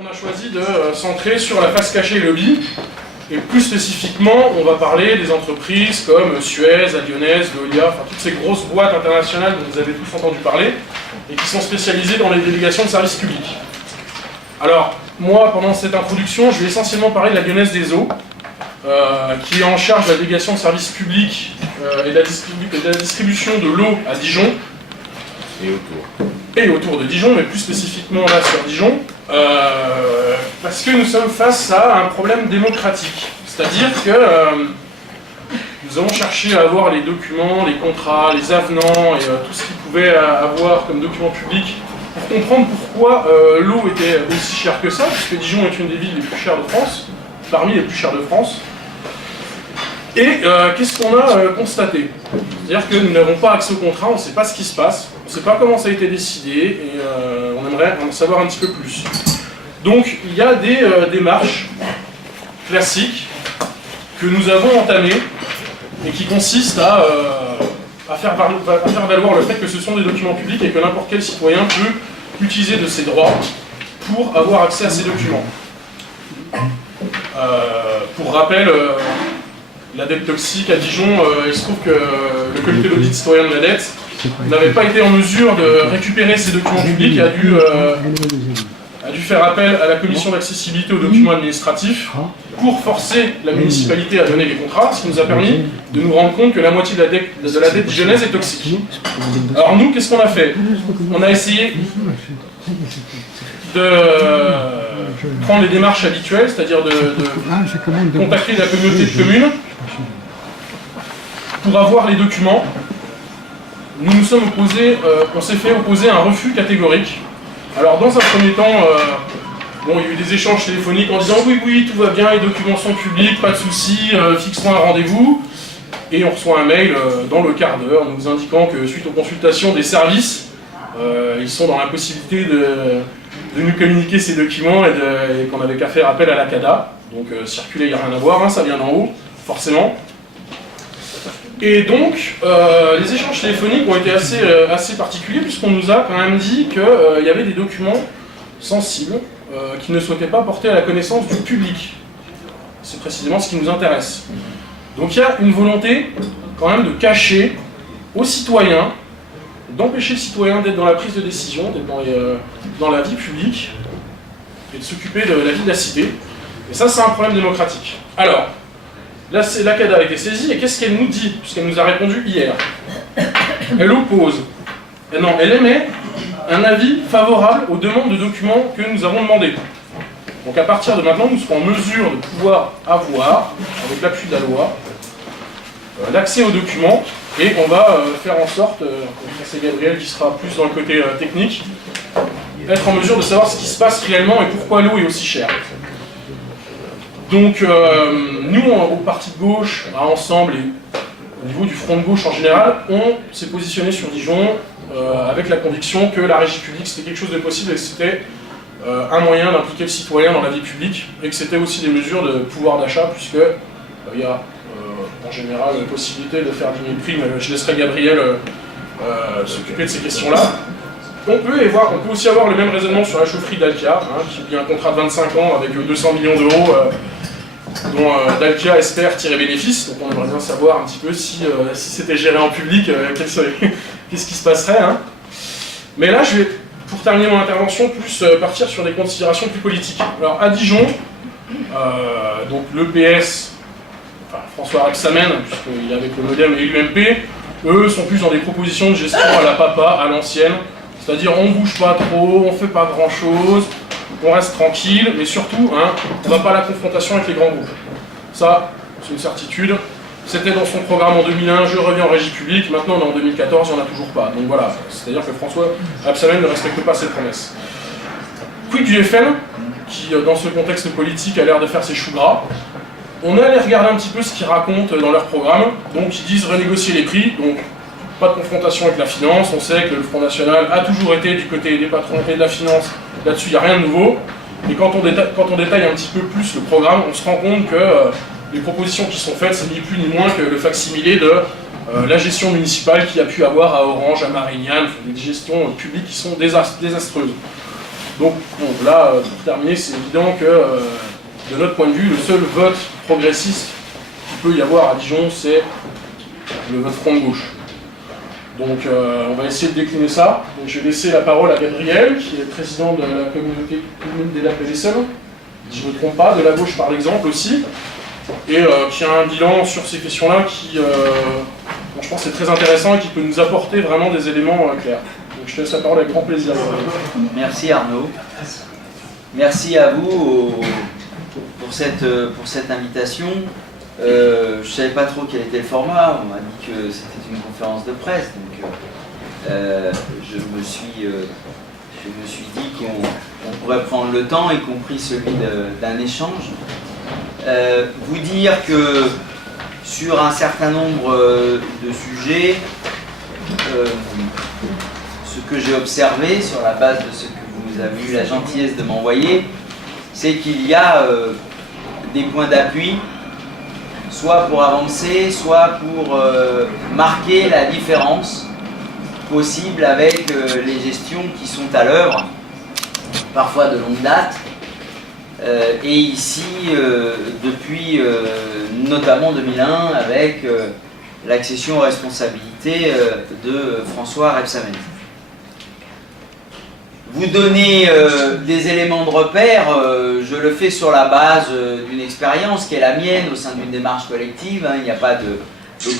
On a choisi de centrer sur la face cachée lobby, et plus spécifiquement, on va parler des entreprises comme Suez, Lyonnaise, Veolia, enfin toutes ces grosses boîtes internationales dont vous avez tous entendu parler, et qui sont spécialisées dans les délégations de services publics. Alors, moi, pendant cette introduction, je vais essentiellement parler de la Lyonnaise des Eaux, qui est en charge de la délégation de services publics et de la distribution de l'eau à Dijon. Et autour de Dijon, mais plus spécifiquement là sur Dijon, parce que nous sommes face à un problème démocratique. C'est-à-dire que nous avons cherché à avoir les documents, les contrats, les avenants et tout ce qu'ils pouvaient avoir comme documents publics pour comprendre pourquoi l'eau était aussi chère que ça, puisque Dijon est une des villes les plus chères de France, parmi les plus chères de France. Et qu'est-ce qu'on a constaté? C'est-à-dire que nous n'avons pas accès au contrat, on ne sait pas ce qui se passe, on ne sait pas comment ça a été décidé, et on aimerait en savoir un petit peu plus. Donc il y a des démarches classiques que nous avons entamées, et qui consistent à faire valoir le fait que ce sont des documents publics et que n'importe quel citoyen peut utiliser de ses droits pour avoir accès à ces documents. Pour rappel, la dette toxique à Dijon, il se trouve que le comité d'audit citoyen de la dette n'avait pas été en mesure de récupérer ces documents publics et a dû faire appel à la commission d'accessibilité aux documents administratifs pour forcer la municipalité à donner les contrats, ce qui nous a permis de nous rendre compte que la moitié de la dette dijonnaise est toxique. Alors nous, qu'est-ce qu'on a fait? On a essayé de prendre les démarches habituelles, c'est-à-dire de contacter la communauté de communes pour avoir les documents. Nous nous sommes opposés, on s'est fait opposer à un refus catégorique. Alors dans un premier temps, bon, il y a eu des échanges téléphoniques en disant oui, tout va bien, les documents sont publics, pas de soucis, fixons un rendez-vous. Et on reçoit un mail dans le quart d'heure nous indiquant que suite aux consultations des services, ils sont dans l'impossibilité de nous communiquer ces documents et qu'on n'avait qu'à faire appel à la CADA. Donc circuler, il n'y a rien à voir, hein, ça vient d'en haut, forcément. Et donc, les échanges téléphoniques ont été assez particuliers puisqu'on nous a quand même dit qu'il y avait des documents sensibles qui ne souhaitaient pas porter à la connaissance du public. C'est précisément ce qui nous intéresse. Donc il y a une volonté quand même de cacher aux citoyens, d'empêcher le citoyen d'être dans la prise de décision, d'être dans la vie publique et de s'occuper de la vie de la cité. Et ça, c'est un problème démocratique. Alors, là, la CADA a été saisie, et qu'est-ce qu'elle nous dit, puisqu'elle nous a répondu hier? Elle oppose, elle émet un avis favorable aux demandes de documents que nous avons demandés. Donc à partir de maintenant, nous serons en mesure de pouvoir avoir, avec l'appui de la loi, l'accès aux documents, et on va faire en sorte, c'est Gabriel qui sera plus dans le côté technique, être en mesure de savoir ce qui se passe réellement et pourquoi l'eau est aussi chère. Donc nous, au parti de gauche, à Ensemble et au niveau du front de gauche en général, on s'est positionné sur Dijon avec la conviction que la régie publique c'était quelque chose de possible et que c'était un moyen d'impliquer le citoyen dans la vie publique et que c'était aussi des mesures de pouvoir d'achat puisque il y a en général la possibilité de faire diminuer le prix, mais je laisserai Gabriel s'occuper de ces questions-là. On peut aussi avoir le même raisonnement sur la chaufferie d'Alkia, qui a un contrat de 25 ans avec 200 millions d'euros dont Dalkia espère tirer bénéfice. Donc on aimerait bien savoir un petit peu si c'était géré en public, qu'est-ce qui se passerait. Mais là, je vais, pour terminer mon intervention, plus partir sur des considérations plus politiques. Alors à Dijon, donc l'EPS, enfin François Rebsamen, puisqu'il est avec le Modem et l'UMP, eux sont plus dans des propositions de gestion à la papa, à l'ancienne. C'est-à-dire on ne bouge pas trop, on ne fait pas grand-chose, on reste tranquille, mais surtout, on ne va pas à la confrontation avec les grands groupes. Ça, c'est une certitude. C'était dans son programme en 2001, je reviens en régie publique, maintenant on est en 2014, il n'y en a toujours pas. Donc voilà, c'est-à-dire que François Rebsamen ne respecte pas ses promesses. Quid du FN, qui dans ce contexte politique a l'air de faire ses choux gras. On est allé regarder un petit peu ce qu'ils racontent dans leur programme. Donc ils disent renégocier les prix, donc pas de confrontation avec la finance. On sait que le Front National a toujours été du côté des patrons et de la finance. Là-dessus, il n'y a rien de nouveau. Et quand on détaille un petit peu plus le programme, on se rend compte que les propositions qui sont faites, c'est ni plus ni moins que le facsimilé de la gestion municipale qu'il y a pu avoir à Orange, à Marignane, des gestions publiques qui sont désastreuses. Donc bon, là, pour terminer, c'est évident que de notre point de vue, le seul vote progressiste qu'il peut y avoir à Dijon, c'est le vote Front de gauche. Donc on va essayer de décliner ça. Donc, je vais laisser la parole à Gabriel, qui est président de la communauté commune des Lacs de l'Essonne, si je ne me trompe pas, de la gauche par l'exemple aussi, et qui a un bilan sur ces questions-là qui, bon, je pense, est très intéressant et qui peut nous apporter vraiment des éléments clairs. Donc je te laisse la parole avec grand plaisir. Merci Arnaud. Merci à vous pour cette invitation. Je ne savais pas trop quel était le format, on m'a dit que c'était une conférence de presse, donc je me suis dit qu'on pourrait prendre le temps, y compris celui d'un échange. Vous dire que sur un certain nombre de sujets, ce que j'ai observé sur la base de ce que vous avez eu la gentillesse de m'envoyer, c'est qu'il y a des points d'appui, soit pour avancer, soit pour marquer la différence possible avec les gestions qui sont à l'œuvre, parfois de longue date, et ici depuis notamment 2001 avec l'accession aux responsabilités de François Rebsamen. Vous donner des éléments de repère, je le fais sur la base d'une expérience qui est la mienne au sein d'une démarche collective, hein, il n'y a pas de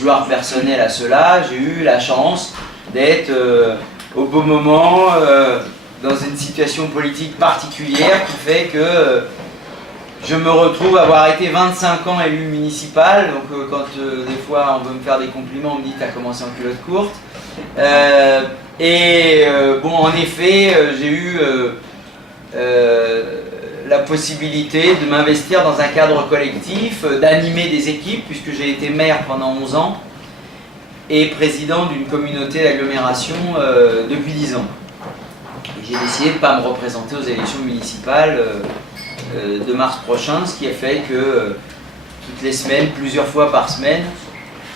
gloire personnelle à cela. J'ai eu la chance d'être au beau moment, dans une situation politique particulière qui fait que je me retrouve à avoir été 25 ans élu municipal, donc quand des fois on veut me faire des compliments, on me dit t'as commencé en culotte courte. Bon, en effet, j'ai eu la possibilité de m'investir dans un cadre collectif, d'animer des équipes, puisque j'ai été maire pendant 11 ans et président d'une communauté d'agglomération depuis 10 ans. J'ai décidé de ne pas me représenter aux élections municipales de mars prochain, ce qui a fait que toutes les semaines, plusieurs fois par semaine,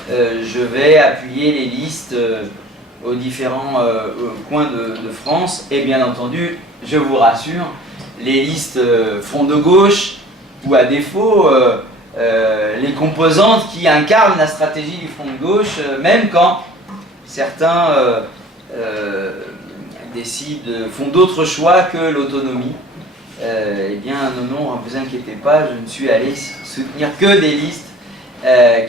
je vais appuyer les listes aux différents coins de France, et bien entendu, je vous rassure, les listes Front de gauche, ou à défaut, les composantes qui incarnent la stratégie du Front de gauche, même quand certains font d'autres choix que l'autonomie. Eh bien non, ne vous inquiétez pas, je ne suis allé soutenir que des listes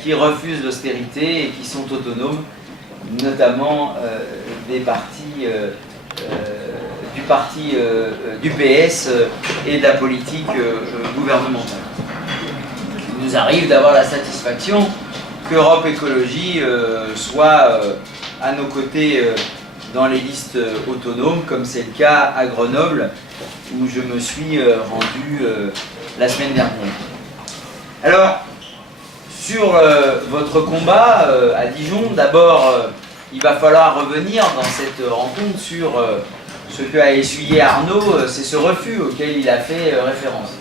qui refusent l'austérité et qui sont autonomes, notamment des partis du PS et de la politique gouvernementale. Il nous arrive d'avoir la satisfaction qu'Europe Écologie soit à nos côtés dans les listes autonomes, comme c'est le cas à Grenoble, où je me suis rendu la semaine dernière. Alors, sur votre combat à Dijon, d'abord, il va falloir revenir dans cette rencontre sur ce que a essuyé Arnaud, c'est ce refus auquel il a fait référence.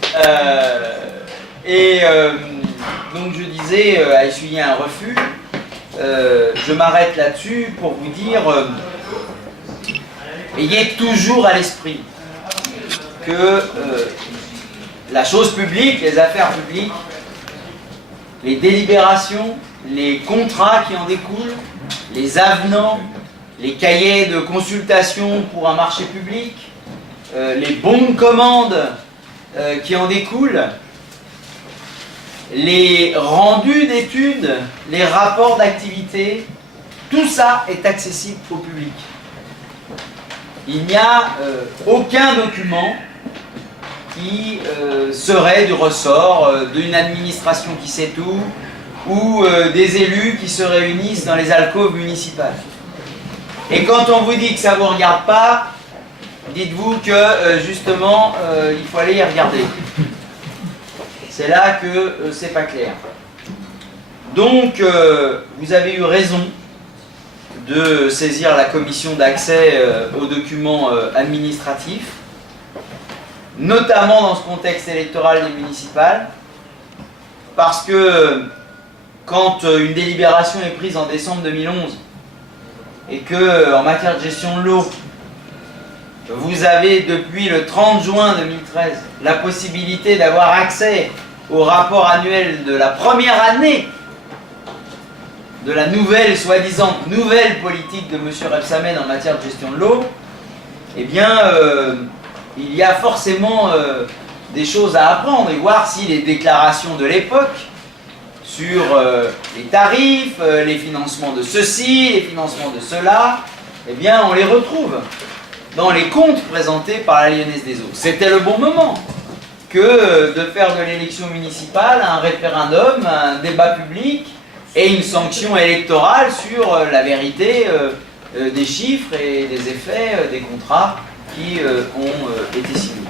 Donc je disais, a essuyé un refus, je m'arrête là-dessus pour vous dire, ayez toujours à l'esprit que la chose publique, les affaires publiques, les délibérations, les contrats qui en découlent, les avenants, les cahiers de consultation pour un marché public, les bons de commande qui en découlent, les rendus d'études, les rapports d'activité, tout ça est accessible au public. Il n'y a aucun document qui serait du ressort d'une administration qui sait tout, ou des élus qui se réunissent dans les alcôves municipales. Et quand on vous dit que ça ne vous regarde pas, dites-vous que justement il faut aller y regarder. C'est là que c'est pas clair. Donc vous avez eu raison de saisir la commission d'accès aux documents administratifs, notamment dans ce contexte électoral des municipales, parce que quand une délibération est prise en décembre 2011 et que en matière de gestion de l'eau, vous avez depuis le 30 juin 2013 la possibilité d'avoir accès au rapport annuel de la première année de la nouvelle, soi-disant nouvelle politique de M. Rebsamen en matière de gestion de l'eau, eh bien, il y a forcément des choses à apprendre et voir si les déclarations de l'époque sur les tarifs, les financements de ceci, les financements de cela, eh bien, on les retrouve dans les comptes présentés par la Lyonnaise des Eaux. C'était le bon moment que de faire de l'élection municipale un référendum, un débat public et une sanction électorale sur la vérité des chiffres et des effets des contrats qui ont été signés.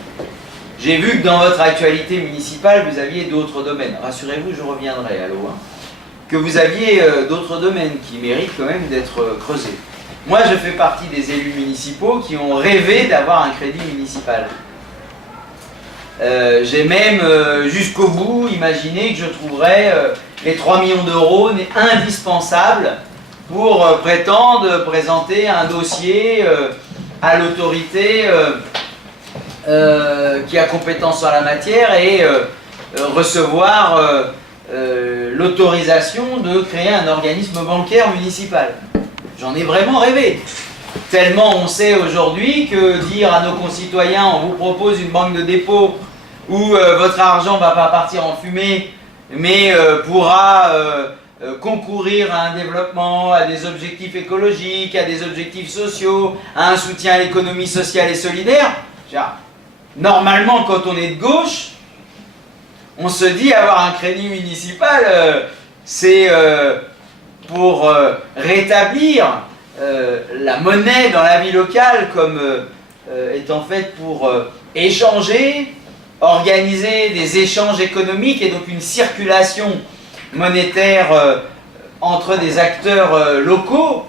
J'ai vu que dans votre actualité municipale, vous aviez d'autres domaines. Rassurez-vous, je reviendrai à l'eau. Que vous aviez d'autres domaines qui méritent quand même d'être creusés. Moi, je fais partie des élus municipaux qui ont rêvé d'avoir un crédit municipal. J'ai même jusqu'au bout imaginé que je trouverais les 3 millions d'euros indispensables pour prétendre présenter un dossier à l'autorité qui a compétence en la matière et recevoir l'autorisation de créer un organisme bancaire municipal. J'en ai vraiment rêvé. Tellement on sait aujourd'hui que dire à nos concitoyens on vous propose une banque de dépôt où votre argent ne va pas partir en fumée mais pourra concourir à un développement, à des objectifs écologiques, à des objectifs sociaux, à un soutien à l'économie sociale et solidaire. Normalement, quand on est de gauche, on se dit avoir un crédit municipal, c'est pour rétablir la monnaie dans la vie locale comme étant faite pour échanger, organiser des échanges économiques et donc une circulation monétaire entre des acteurs locaux,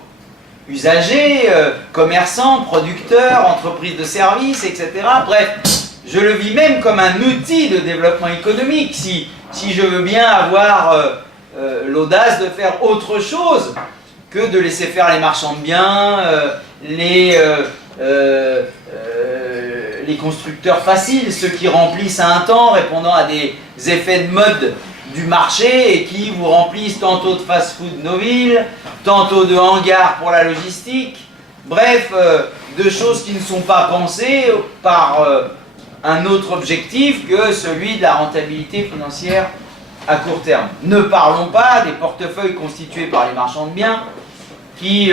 usagers, commerçants, producteurs, entreprises de services, etc. Bref, je le vis même comme un outil de développement économique. Si je veux bien avoir l'audace de faire autre chose que de laisser faire les marchands de biens, les constructeurs faciles, ceux qui remplissent à un temps, répondant à des effets de mode du marché et qui vous remplissent tantôt de fast-food nos villes, tantôt de hangars pour la logistique, bref, de choses qui ne sont pas pensées par un autre objectif que celui de la rentabilité financière à court terme. Ne parlons pas des portefeuilles constitués par les marchands de biens qui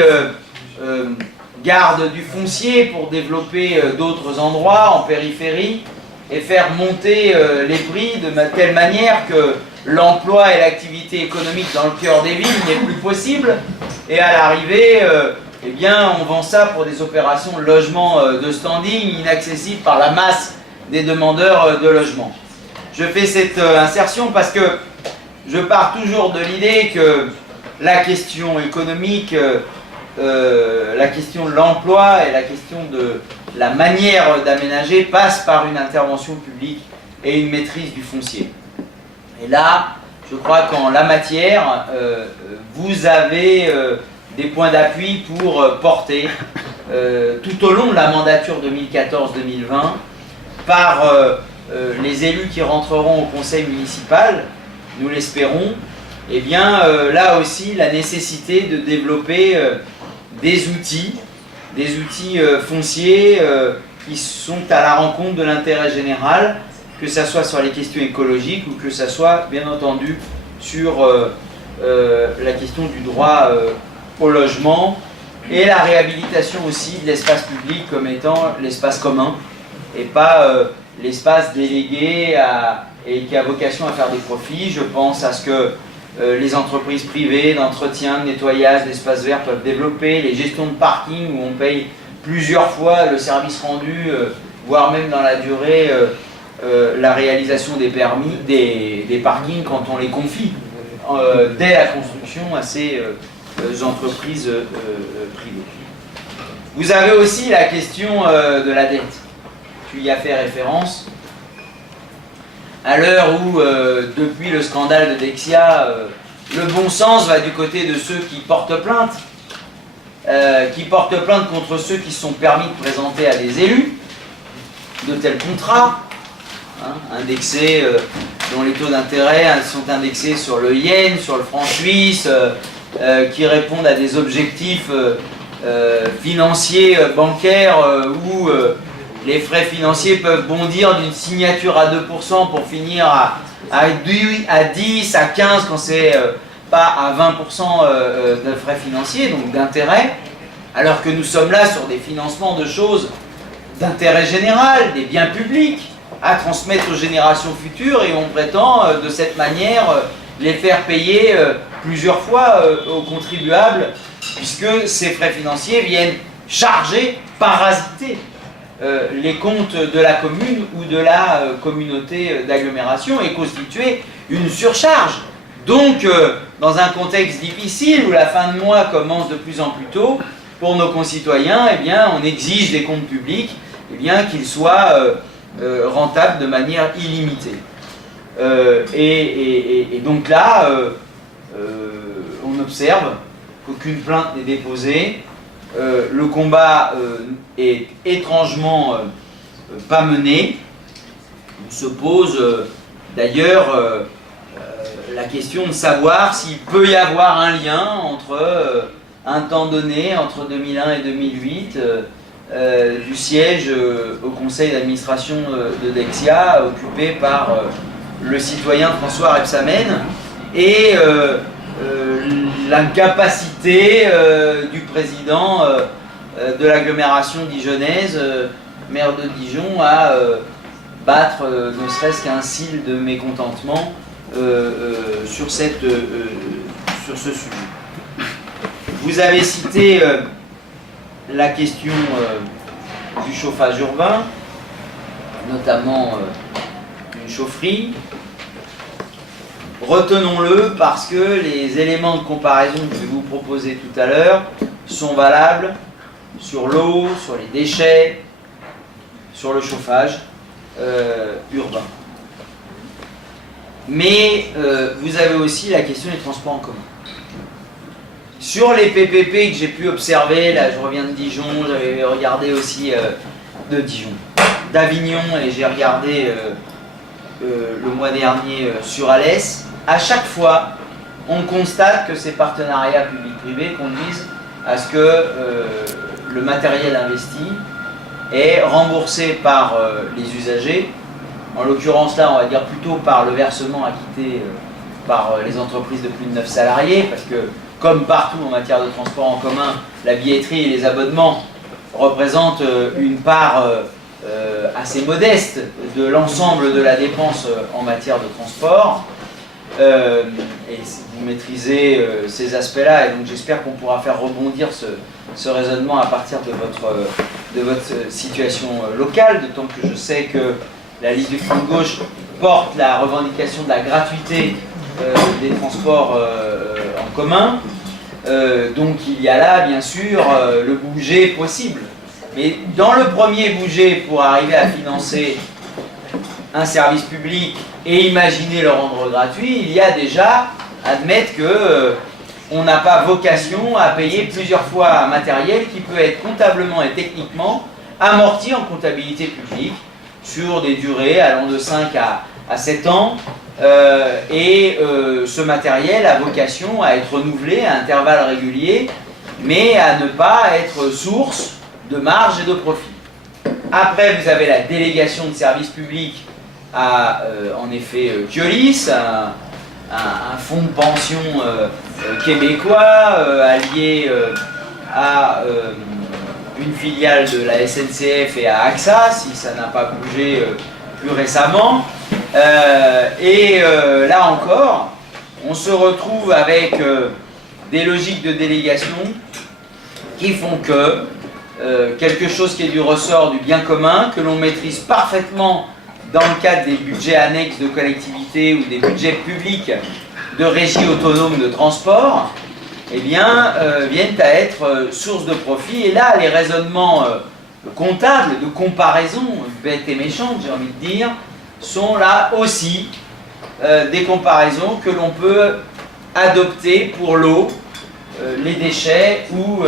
gardent du foncier pour développer d'autres endroits en périphérie et faire monter les prix de telle manière que l'emploi et l'activité économique dans le cœur des villes n'est plus possible et à l'arrivée, eh bien, on vend ça pour des opérations de logement de standing inaccessibles par la masse des demandeurs de logement. Je fais cette insertion parce que je pars toujours de l'idée que la question économique, la question de l'emploi et la question de la manière d'aménager passe par une intervention publique et une maîtrise du foncier. Et là, je crois qu'en la matière, vous avez des points d'appui pour porter tout au long de la mandature 2014-2020 par les élus qui rentreront au conseil municipal, nous l'espérons, et bien là aussi la nécessité de développer des outils fonciers qui sont à la rencontre de l'intérêt général, que ce soit sur les questions écologiques ou que ce soit bien entendu sur la question du droit au logement et la réhabilitation aussi de l'espace public comme étant l'espace commun et pas l'espace délégué et qui a vocation à faire des profits. Je pense à ce que les entreprises privées d'entretien, de nettoyage d'espaces verts peuvent développer, les gestions de parking où on paye plusieurs fois le service rendu, voire même dans la durée, la réalisation des permis, des parkings quand on les confie dès la construction à ces entreprises privées. Vous avez aussi la question de la dette. Tu y as fait référence. À l'heure où, depuis le scandale de Dexia, le bon sens va du côté de ceux qui portent plainte qui porte plainte contre ceux qui se sont permis de présenter à des élus de tels contrats, indexés, dont les taux d'intérêt sont indexés sur le yen, sur le franc suisse, qui répondent à des objectifs financiers, bancaires, où les frais financiers peuvent bondir d'une signature à 2% pour finir à 10, à 15 quand c'est pas à 20% de frais financiers, donc d'intérêt, alors que nous sommes là sur des financements de choses d'intérêt général, des biens publics, à transmettre aux générations futures, et on prétend de cette manière les faire payer plusieurs fois aux contribuables, puisque ces frais financiers viennent charger, parasiter les comptes de la commune ou de la communauté d'agglomération et constituer une surcharge. Donc, dans un contexte difficile où la fin de mois commence de plus en plus tôt, pour nos concitoyens, eh bien, on exige des comptes publics eh bien, qu'ils soient rentables de manière illimitée. Et donc là, on observe qu'aucune plainte n'est déposée. Le combat est étrangement pas mené. On se pose d'ailleurs la question de savoir s'il peut y avoir un lien entre un temps donné, entre 2001 et 2008, du siège au conseil d'administration de Dexia, occupé par le citoyen François Rebsamen, et l'incapacité du président de l'agglomération dijonnaise, maire de Dijon, à battre ne serait-ce qu'un cil de mécontentement sur ce sujet. Vous avez cité la question du chauffage urbain, notamment une chaufferie. Retenons-le parce que les éléments de comparaison que je vais vous proposer tout à l'heure sont valables sur l'eau, sur les déchets, sur le chauffage urbain. Mais vous avez aussi la question des transports en commun. Sur les PPP que j'ai pu observer, là je reviens de Dijon, j'avais regardé aussi d'Avignon, et j'ai regardé le mois dernier sur Alès. À chaque fois, on constate que ces partenariats public-privé conduisent à ce que le matériel investi est remboursé par les usagers. En l'occurrence là, on va dire plutôt par le versement acquitté par les entreprises de plus de 9 salariés, parce que comme partout en matière de transport en commun, la billetterie et les abonnements représentent une part assez modeste de l'ensemble de la dépense en matière de transport. Et vous maîtrisez ces aspects-là, et donc j'espère qu'on pourra faire rebondir ce raisonnement à partir de votre situation locale, d'autant que je sais que la liste du Front de Gauche porte la revendication de la gratuité des transports en commun. Donc il y a là, bien sûr, le budget possible. Mais dans le premier budget, pour arriver à financer un service public et imaginer le rendre gratuit, il y a déjà admettre qu'on n'a pas vocation à payer plusieurs fois un matériel qui peut être comptablement et techniquement amorti en comptabilité publique sur des durées allant de 5 à 7 ans. Ce matériel a vocation à être renouvelé à intervalles réguliers, mais à ne pas être source de marge et de profit. Après, vous avez la délégation de services publics à, en effet, Keolis, un fonds de pension québécois allié à une filiale de la SNCF et à AXA, si ça n'a pas bougé plus récemment. Là encore, on se retrouve avec des logiques de délégation qui font que quelque chose qui est du ressort du bien commun, que l'on maîtrise parfaitement dans le cadre des budgets annexes de collectivités ou des budgets publics de régie autonome de transport, eh bien, viennent à être source de profit. Et là, les raisonnements comptables, de comparaison, bêtes et méchantes, j'ai envie de dire, sont là aussi des comparaisons que l'on peut adopter pour l'eau, les déchets ou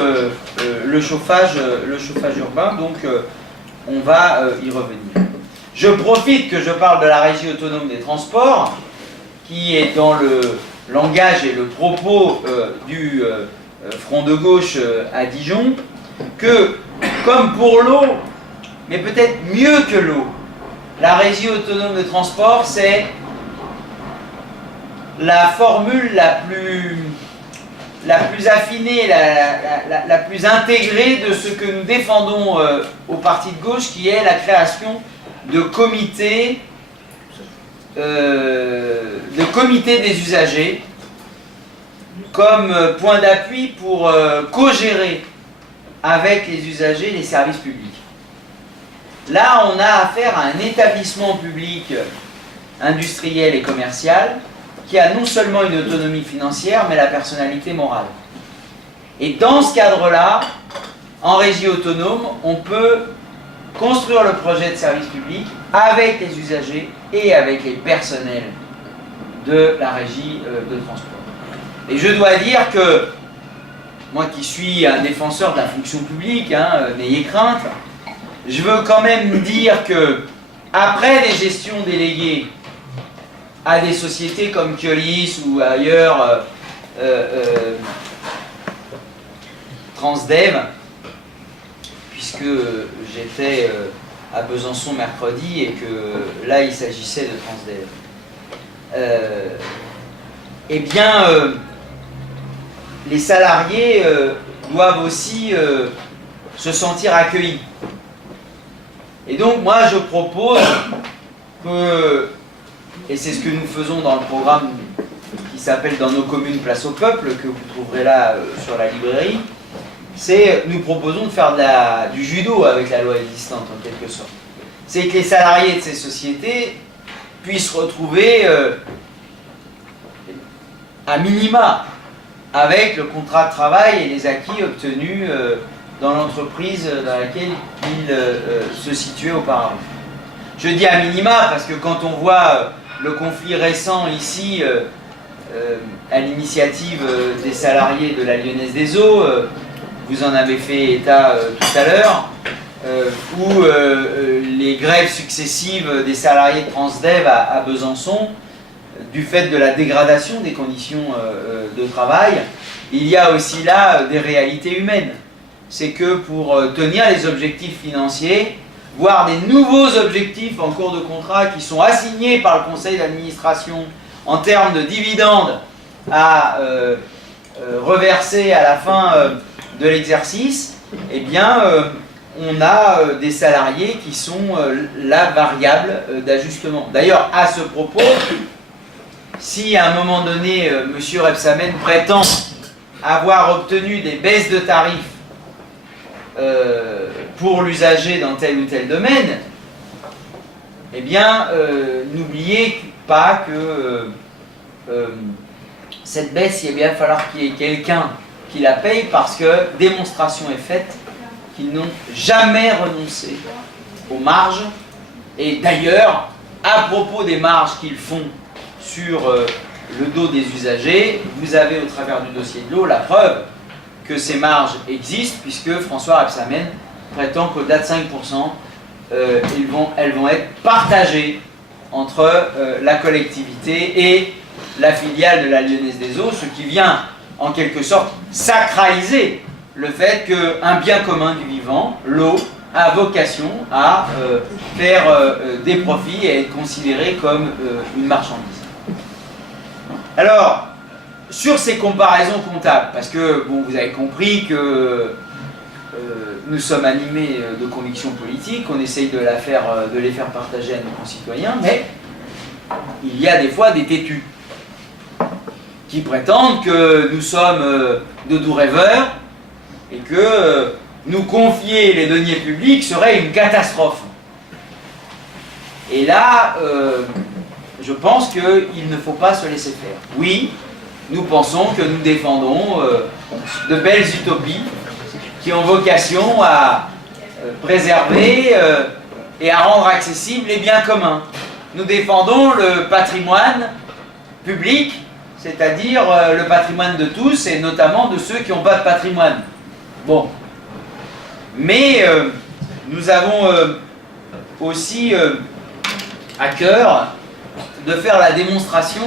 le chauffage urbain. Donc on va y revenir. Je profite que je parle de la régie autonome des transports, qui est dans le langage et le propos du Front de gauche à Dijon, que comme pour l'eau, mais peut-être mieux que l'eau, la régie autonome de transport, c'est la formule la plus affinée, la plus intégrée de ce que nous défendons au parti de gauche, qui est la création de comités des usagers comme point d'appui pour co-gérer avec les usagers les services publics. Là, on a affaire à un établissement public industriel et commercial qui a non seulement une autonomie financière, mais la personnalité morale. Et dans ce cadre-là, en régie autonome, on peut construire le projet de service public avec les usagers et avec les personnels de la régie de transport. Et je dois dire que, moi qui suis un défenseur de la fonction publique, n'ayez crainte, je veux quand même dire que, après les gestions déléguées à des sociétés comme Keolis ou ailleurs, Transdev, puisque j'étais à Besançon mercredi et que là il s'agissait de Transdev, eh bien les salariés doivent aussi se sentir accueillis. Et donc moi je propose que, et c'est ce que nous faisons dans le programme qui s'appelle Dans nos communes, place au peuple, que vous trouverez là sur la librairie, c'est nous proposons de faire du judo avec la loi existante en quelque sorte. C'est que les salariés de ces sociétés puissent retrouver à minima avec le contrat de travail et les acquis obtenus dans l'entreprise dans laquelle ils se situaient auparavant. Je dis à minima parce que quand on voit le conflit récent ici à l'initiative des salariés de la Lyonnaise des Eaux, vous en avez fait état tout à l'heure, ou les grèves successives des salariés de Transdev à Besançon, du fait de la dégradation des conditions de travail, il y a aussi là des réalités humaines. C'est que pour tenir les objectifs financiers, voire des nouveaux objectifs en cours de contrat qui sont assignés par le conseil d'administration en termes de dividendes à reverser à la fin de l'exercice, eh bien, on a des salariés qui sont la variable d'ajustement. D'ailleurs, à ce propos, si à un moment donné, M. Rebsamen prétend avoir obtenu des baisses de tarifs pour l'usager dans tel ou tel domaine, eh bien, n'oubliez pas que cette baisse, il va bien falloir qu'il y ait quelqu'un qui la paye, parce que démonstration est faite qu'ils n'ont jamais renoncé aux marges. Et d'ailleurs, à propos des marges qu'ils font sur le dos des usagers, vous avez au travers du dossier de l'eau la preuve que ces marges existent, puisque François Rebsamen prétend qu'au-delà de 5%, elles vont être partagées entre la collectivité et la filiale de la Lyonnaise des Eaux, ce qui vient en quelque sorte sacraliser le fait qu'un bien commun du vivant, l'eau, a vocation à faire des profits et être considéré comme une marchandise. Alors, sur ces comparaisons comptables, parce que bon, vous avez compris que nous sommes animés de convictions politiques, on essaye de les faire partager à nos concitoyens, mais il y a des fois des têtus qui prétendent que nous sommes de doux rêveurs et que nous confier les deniers publics serait une catastrophe. Et là, je pense qu'il ne faut pas se laisser faire. Oui, nous pensons que nous défendons de belles utopies qui ont vocation à préserver et à rendre accessibles les biens communs. Nous défendons le patrimoine public, c'est-à-dire le patrimoine de tous, et notamment de ceux qui n'ont pas de patrimoine. Bon. Mais nous avons aussi à cœur de faire la démonstration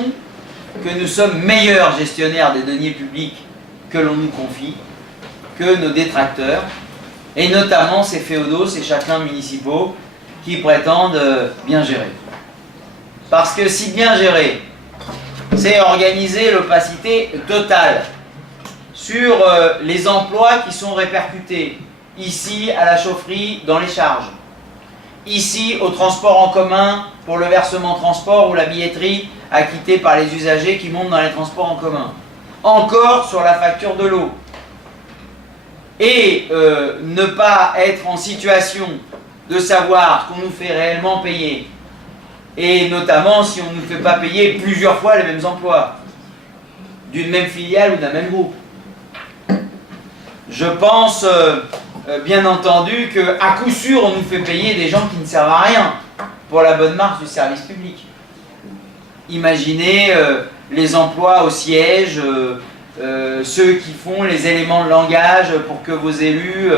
que nous sommes meilleurs gestionnaires des deniers publics que l'on nous confie, que nos détracteurs, et notamment ces féodaux, ces châtelains municipaux qui prétendent bien gérer. Parce que si bien gérer, c'est organiser l'opacité totale sur les emplois qui sont répercutés, ici à la chaufferie dans les charges, ici au transport en commun pour le versement transport ou la billetterie acquittée par les usagers qui montent dans les transports en commun, encore sur la facture de l'eau, et ne pas être en situation de savoir qu'on nous fait réellement payer, et notamment si on ne nous fait pas payer plusieurs fois les mêmes emplois, d'une même filiale ou d'un même groupe. Je pense bien entendu qu'à coup sûr on nous fait payer des gens qui ne servent à rien pour la bonne marche du service public. Imaginez les emplois au siège, ceux qui font les éléments de langage pour que vos élus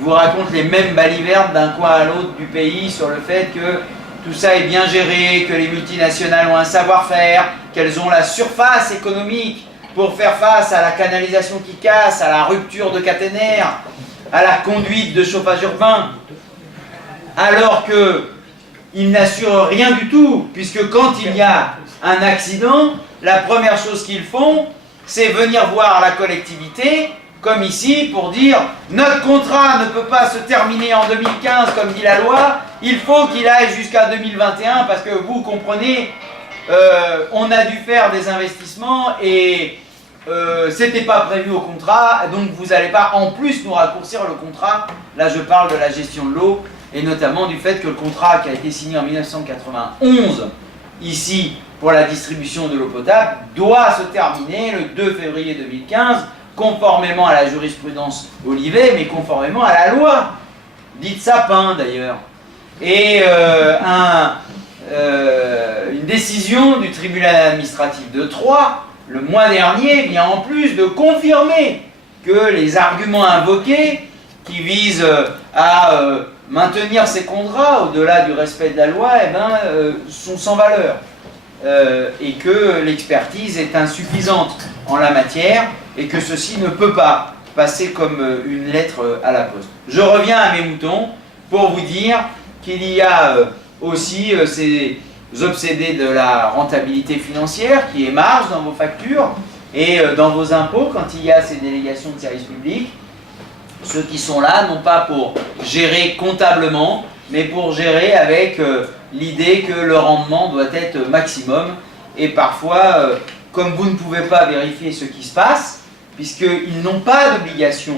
vous racontent les mêmes balivernes d'un coin à l'autre du pays sur le fait que tout ça est bien géré, que les multinationales ont un savoir-faire, qu'elles ont la surface économique pour faire face à la canalisation qui casse, à la rupture de caténaire, à la conduite de chauffage urbain, alors qu'ils n'assurent rien du tout, puisque quand il y a un accident, la première chose qu'ils font, c'est venir voir la collectivité, comme ici, pour dire « Notre contrat ne peut pas se terminer en 2015, comme dit la loi, il faut qu'il aille jusqu'à 2021, parce que vous comprenez, on a dû faire des investissements et c'était pas prévu au contrat, donc vous n'allez pas en plus nous raccourcir le contrat. » Là, je parle de la gestion de l'eau, et notamment du fait que le contrat qui a été signé en 1991, ici, pour la distribution de l'eau potable, doit se terminer le 2 février 2015, conformément à la jurisprudence Olivet, mais conformément à la loi, dite Sapin d'ailleurs. Et une décision du tribunal administratif de Troyes, le mois dernier, vient en plus de confirmer que les arguments invoqués, qui visent à maintenir ces contrats au-delà du respect de la loi, sont sans valeur. Et que l'expertise est insuffisante en la matière, et que ceci ne peut pas passer comme une lettre à la poste. Je reviens à mes moutons pour vous dire qu'il y a aussi ces obsédés de la rentabilité financière qui émargent dans vos factures et dans vos impôts quand il y a ces délégations de services publics. Ceux qui sont là, non pas pour gérer comptablement, mais pour gérer avec l'idée que le rendement doit être maximum. Et parfois, comme vous ne pouvez pas vérifier ce qui se passe, puisqu'ils n'ont pas d'obligation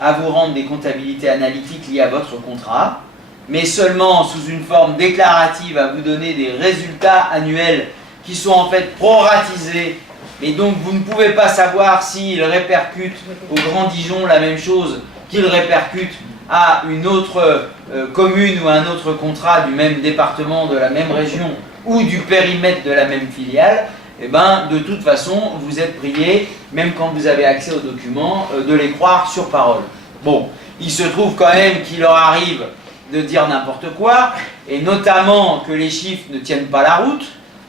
à vous rendre des comptabilités analytiques liées à votre contrat, mais seulement sous une forme déclarative à vous donner des résultats annuels qui sont en fait proratisés, et donc vous ne pouvez pas savoir s'ils répercutent au Grand Dijon la même chose qu'ils répercutent à une autre commune ou un autre contrat du même département, de la même région ou du périmètre de la même filiale. Eh ben, de toute façon, vous êtes prié, même quand vous avez accès aux documents, de les croire sur parole. Bon, il se trouve quand même qu'il leur arrive de dire n'importe quoi, et notamment que les chiffres ne tiennent pas la route,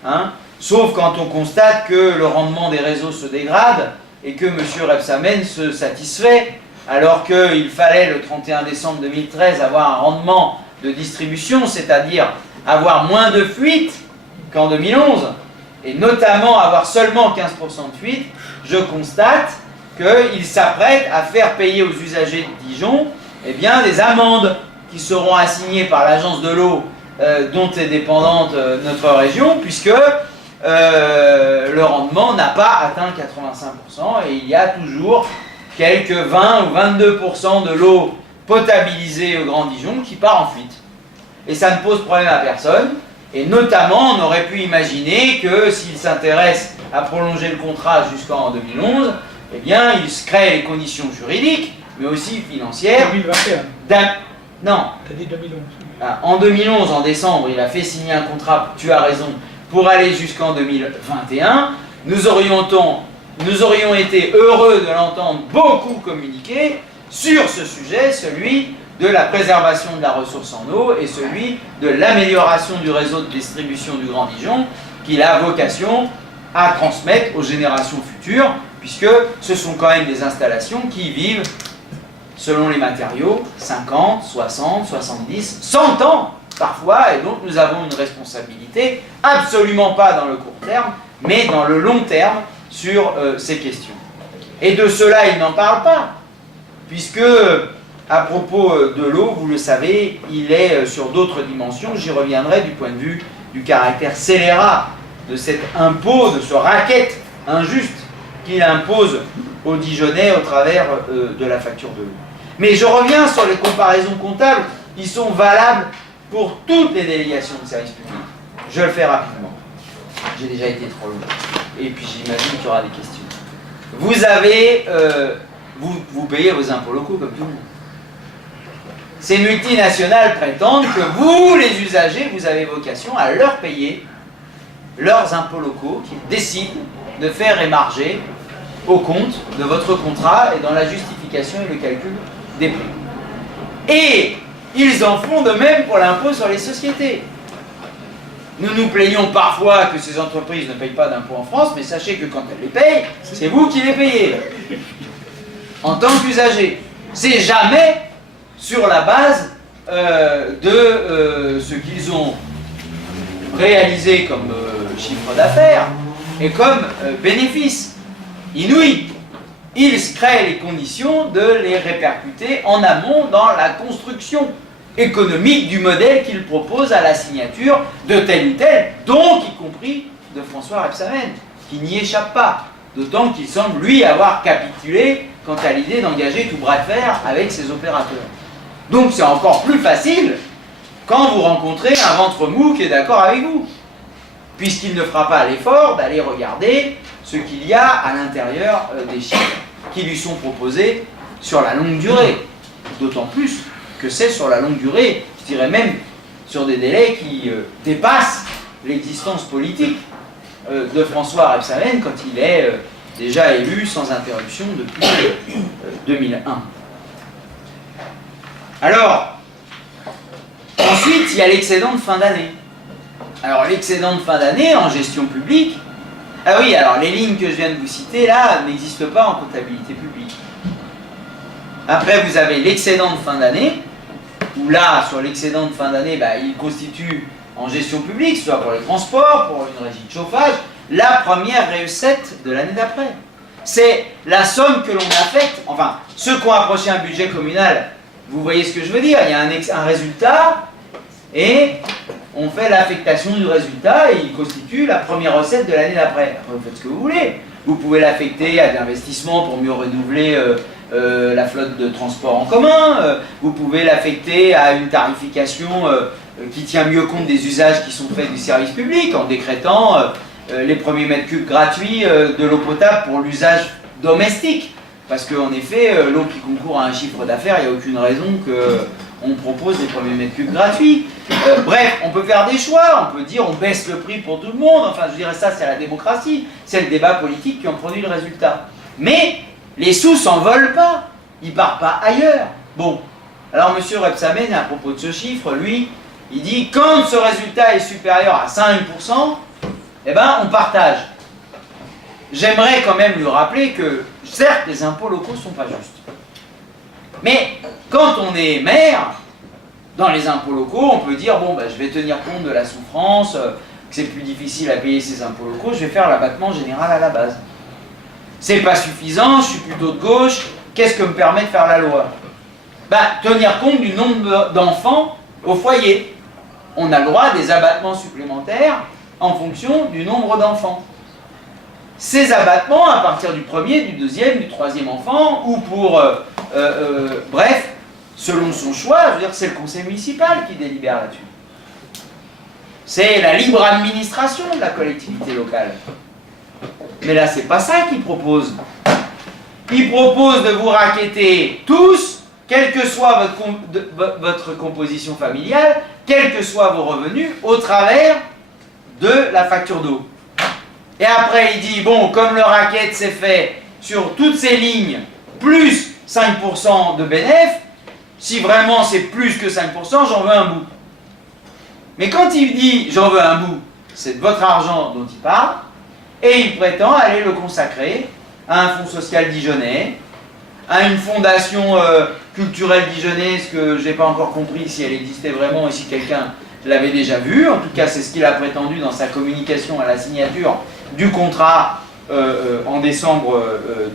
hein, sauf quand on constate que le rendement des réseaux se dégrade, et que M. Rebsamen se satisfait, alors qu'il fallait le 31 décembre 2013 avoir un rendement de distribution, c'est-à-dire avoir moins de fuites qu'en 2011, et notamment avoir seulement 15% de fuite. Je constate qu'il s'apprête à faire payer aux usagers de Dijon des amendes qui seront assignées par l'agence de l'eau dont est dépendante notre région, puisque le rendement n'a pas atteint 85%, et il y a toujours quelques 20 ou 22% de l'eau potabilisée au Grand Dijon qui part en fuite. Et ça ne pose problème à personne. Et notamment, on aurait pu imaginer que s'il s'intéresse à prolonger le contrat jusqu'en 2011, eh bien, il se crée les conditions juridiques, mais aussi financières. 2021. Non. T'as dit 2011. En 2011, en décembre, il a fait signer un contrat, tu as raison, pour aller jusqu'en 2021. nous aurions été heureux de l'entendre beaucoup communiquer sur ce sujet, celui de la préservation de la ressource en eau et celui de l'amélioration du réseau de distribution du Grand Dijon, qu'il a vocation à transmettre aux générations futures, puisque ce sont quand même des installations qui vivent, selon les matériaux, 50, 60, 70, 100 ans parfois, et donc nous avons une responsabilité, absolument pas dans le court terme, mais dans le long terme, sur ces questions. Et de cela, il n'en parle pas, puisque, à propos de l'eau, vous le savez, il est sur d'autres dimensions, j'y reviendrai du point de vue du caractère scélérat de cet impôt, de ce racket injuste qu'il impose aux Dijonnais au travers de la facture de l'eau. Mais je reviens sur les comparaisons comptables qui sont valables pour toutes les délégations de service public. Je le fais rapidement. J'ai déjà été trop long. Et puis j'imagine qu'il y aura des questions. Vous avez... vous payez vos impôts locaux comme tout le monde. Ces multinationales prétendent que vous, les usagers, vous avez vocation à leur payer leurs impôts locaux qu'ils décident de faire émarger au compte de votre contrat et dans la justification et le calcul des prix. Et ils en font de même pour l'impôt sur les sociétés. Nous nous plaignons parfois que ces entreprises ne payent pas d'impôts en France, mais sachez que quand elles les payent, c'est vous qui les payez. En tant qu'usager. C'est jamais sur la base de ce qu'ils ont réalisé comme chiffre d'affaires et comme bénéfice inouï. Ils créent les conditions de les répercuter en amont dans la construction économique du modèle qu'ils proposent à la signature de tel ou tel, donc y compris de François Rebsamen, qui n'y échappe pas, d'autant qu'il semble lui avoir capitulé quant à l'idée d'engager tout bras de fer avec ses opérateurs. Donc c'est encore plus facile quand vous rencontrez un ventre mou qui est d'accord avec vous, puisqu'il ne fera pas l'effort d'aller regarder ce qu'il y a à l'intérieur des chiffres qui lui sont proposés sur la longue durée. D'autant plus que c'est sur la longue durée, je dirais même sur des délais qui dépassent l'existence politique de François Rebsamen quand il est déjà élu sans interruption depuis 2001. Alors, ensuite, il y a l'excédent de fin d'année. Alors, l'excédent de fin d'année en gestion publique, ah oui, alors les lignes que je viens de vous citer là n'existent pas en comptabilité publique. Après, vous avez l'excédent de fin d'année, où là, sur l'excédent de fin d'année, il constitue en gestion publique, soit pour les transports, pour une régie de chauffage, la première recette de l'année d'après. C'est la somme que l'on affecte, enfin, ceux qui ont approché un budget communal, vous voyez ce que je veux dire, il y a un résultat, et on fait l'affectation du résultat, et il constitue la première recette de l'année d'après. Après, vous faites ce que vous voulez. Vous pouvez l'affecter à de l'investissement pour mieux renouveler la flotte de transport en commun, vous pouvez l'affecter à une tarification qui tient mieux compte des usages qui sont faits du service public, en décrétant les premiers mètres cubes gratuits de l'eau potable pour l'usage domestique. Parce qu'en effet, l'eau qui concourt à un chiffre d'affaires, il n'y a aucune raison qu'on propose les premiers mètres cubes gratuits. Bref, on peut faire des choix, on peut dire on baisse le prix pour tout le monde, enfin je dirais ça c'est la démocratie, c'est le débat politique qui en produit le résultat. Mais les sous s'envolent pas, ils partent pas ailleurs. Bon, alors M. Rebsamen, à propos de ce chiffre, lui, il dit quand ce résultat est supérieur à 5%, eh ben on partage. J'aimerais quand même lui rappeler que, certes, les impôts locaux ne sont pas justes. Mais quand on est maire, dans les impôts locaux, on peut dire, bon, je vais tenir compte de la souffrance, que c'est plus difficile à payer ces impôts locaux, je vais faire l'abattement général à la base. C'est pas suffisant, je suis plutôt de gauche, qu'est-ce que me permet de faire la loi? Tenir compte du nombre d'enfants au foyer. On a le droit à des abattements supplémentaires en fonction du nombre d'enfants. Ces abattements, à partir du premier, du deuxième, du troisième enfant, ou pour... bref, selon son choix, je veux dire, c'est le conseil municipal qui délibère là-dessus. C'est la libre administration de la collectivité locale. Mais là, c'est pas ça qu'il propose. Il propose de vous racketter tous, quelle que soit votre composition familiale, quels que soient vos revenus, au travers de la facture d'eau. Et après, il dit, bon, comme le racket s'est fait sur toutes ces lignes, plus 5% de bénéfice, si vraiment c'est plus que 5%, j'en veux un bout. Mais quand il dit, j'en veux un bout, c'est de votre argent dont il parle, et il prétend aller le consacrer à un fonds social dijonnais, à une fondation culturelle dijonnaise que je n'ai pas encore compris si elle existait vraiment et si quelqu'un l'avait déjà vue. En tout cas, c'est ce qu'il a prétendu dans sa communication à la signature du contrat en décembre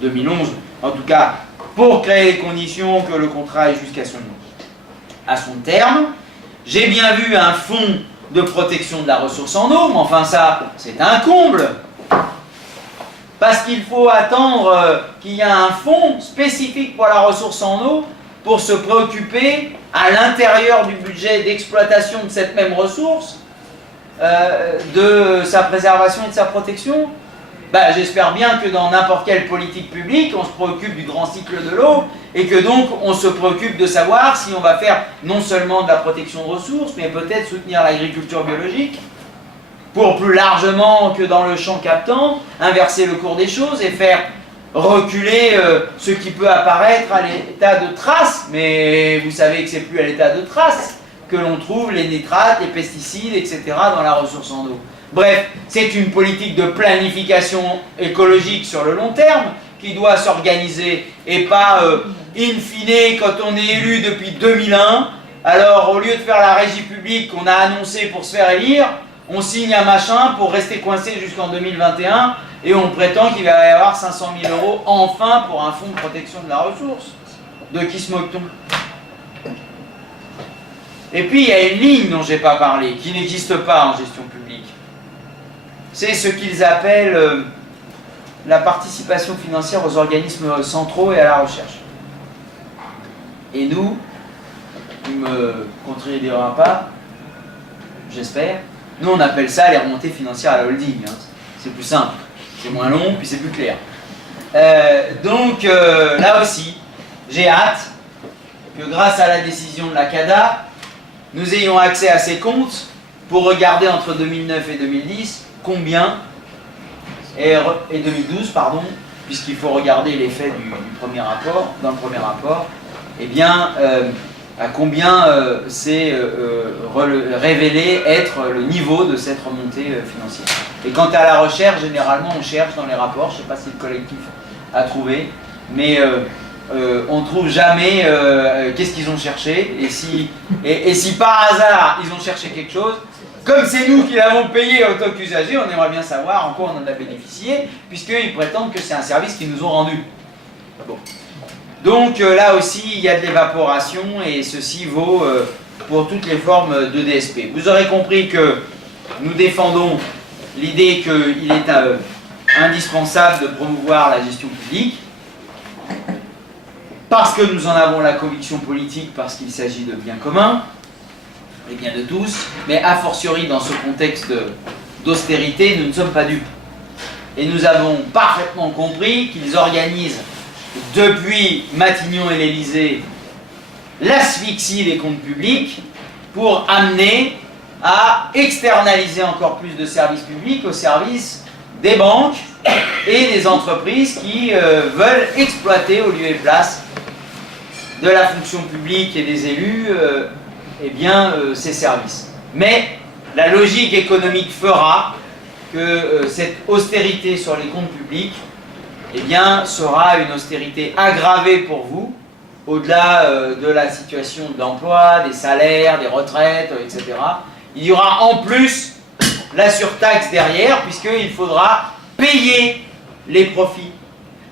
2011. En tout cas, pour créer les conditions que le contrat aille jusqu'à son terme. J'ai bien vu un fonds de protection de la ressource en eau, mais enfin ça, c'est un comble. Parce qu'il faut attendre qu'il y ait un fonds spécifique pour la ressource en eau pour se préoccuper à l'intérieur du budget d'exploitation de cette même ressource de sa préservation et de sa protection. Ben, j'espère bien que dans n'importe quelle politique publique, on se préoccupe du grand cycle de l'eau et que donc on se préoccupe de savoir si on va faire non seulement de la protection de ressources, mais peut-être soutenir l'agriculture biologique, pour plus largement que dans le champ captant, inverser le cours des choses et faire reculer ce qui peut apparaître à l'état de trace, mais vous savez que c'est plus à l'état de trace que l'on trouve les nitrates, les pesticides, etc. dans la ressource en eau. Bref, c'est une politique de planification écologique sur le long terme qui doit s'organiser et pas in fine quand on est élu depuis 2001. Alors au lieu de faire la régie publique qu'on a annoncée pour se faire élire, on signe un machin pour rester coincé jusqu'en 2021 et on prétend qu'il va y avoir 500 000 € enfin pour un fonds de protection de la ressource. De qui se moque-t-on? Et puis il y a une ligne dont je n'ai pas parlé, qui n'existe pas en gestion publique. C'est ce qu'ils appellent la participation financière aux organismes centraux et à la recherche. Et nous, tu ne me contrediras pas, j'espère, nous on appelle ça les remontées financières à la holding. Hein. C'est plus simple, c'est moins long, puis c'est plus clair. Donc là aussi, j'ai hâte que grâce à la décision de la CADA, nous ayons accès à ces comptes pour regarder entre 2009 et 2010 combien, et 2012, pardon, puisqu'il faut regarder l'effet du premier rapport, dans le premier rapport, eh bien, à combien c'est révélé être le niveau de cette remontée financière. Et quant à la recherche, généralement, on cherche dans les rapports, je ne sais pas si le collectif a trouvé, mais on ne trouve jamais qu'est-ce qu'ils ont cherché, et si par hasard, ils ont cherché quelque chose, comme c'est nous qui l'avons payé en tant qu'usagers, on aimerait bien savoir en quoi on en a bénéficié, puisqu'ils prétendent que c'est un service qu'ils nous ont rendu. Bon. Donc là aussi, il y a de l'évaporation, et ceci vaut pour toutes les formes de DSP. Vous aurez compris que nous défendons l'idée qu'il est indispensable de promouvoir la gestion publique, parce que nous en avons la conviction politique, parce qu'il s'agit de biens communs, et bien de tous, mais a fortiori dans ce contexte d'austérité, nous ne sommes pas dupes. Et nous avons parfaitement compris qu'ils organisent depuis Matignon et l'Élysée l'asphyxie des comptes publics pour amener à externaliser encore plus de services publics au service des banques et des entreprises qui veulent exploiter au lieu et place de la fonction publique et des élus ces services. Mais la logique économique fera que cette austérité sur les comptes publics sera une austérité aggravée pour vous, au-delà de la situation d'emploi, des salaires, des retraites, etc. Il y aura en plus la surtaxe derrière, puisqu'il faudra payer les profits.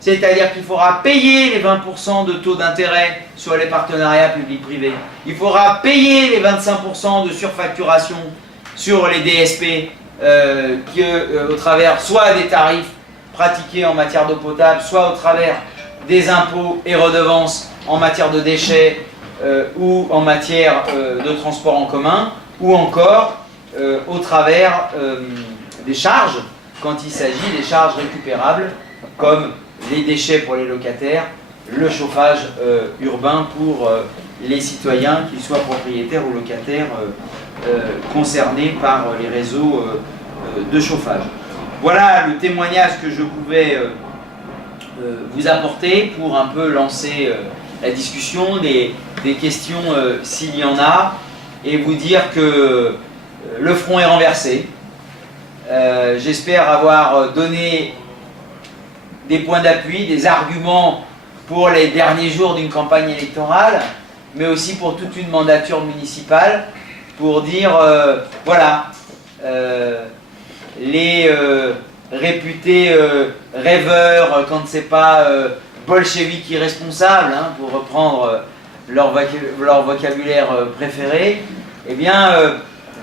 C'est-à-dire qu'il faudra payer les 20% de taux d'intérêt sur les partenariats publics-privés. Il faudra payer les 25% de surfacturation sur les DSP au travers soit des tarifs pratiqués en matière d'eau potable, soit au travers des impôts et redevances en matière de déchets ou en matière de transport en commun, ou encore au travers des charges, quand il s'agit des charges récupérables, comme les déchets pour les locataires, le chauffage urbain pour les citoyens, qu'ils soient propriétaires ou locataires concernés par les réseaux de chauffage. voilà le témoignage que je pouvais vous apporter pour un peu lancer la discussion, des questions s'il y en a, et vous dire que le front est renversé. J'espère avoir donné des points d'appui, des arguments pour les derniers jours d'une campagne électorale, mais aussi pour toute une mandature municipale, pour dire, voilà, les réputés rêveurs, quand c'est pas bolcheviques irresponsables, hein, pour reprendre leur vocabulaire préféré, eh bien,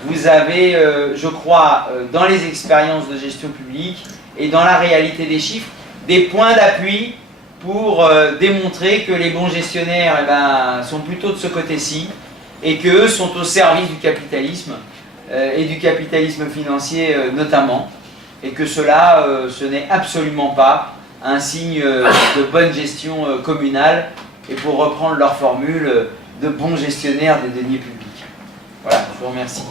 vous avez, je crois, dans les expériences de gestion publique et dans la réalité des chiffres, des points d'appui pour démontrer que les bons gestionnaires eh ben, sont plutôt de ce côté-ci et qu'eux sont au service du capitalisme et du capitalisme financier notamment, et que cela, ce n'est absolument pas un signe de bonne gestion communale et, pour reprendre leur formule, de bons gestionnaires des deniers publics. Voilà, je vous remercie.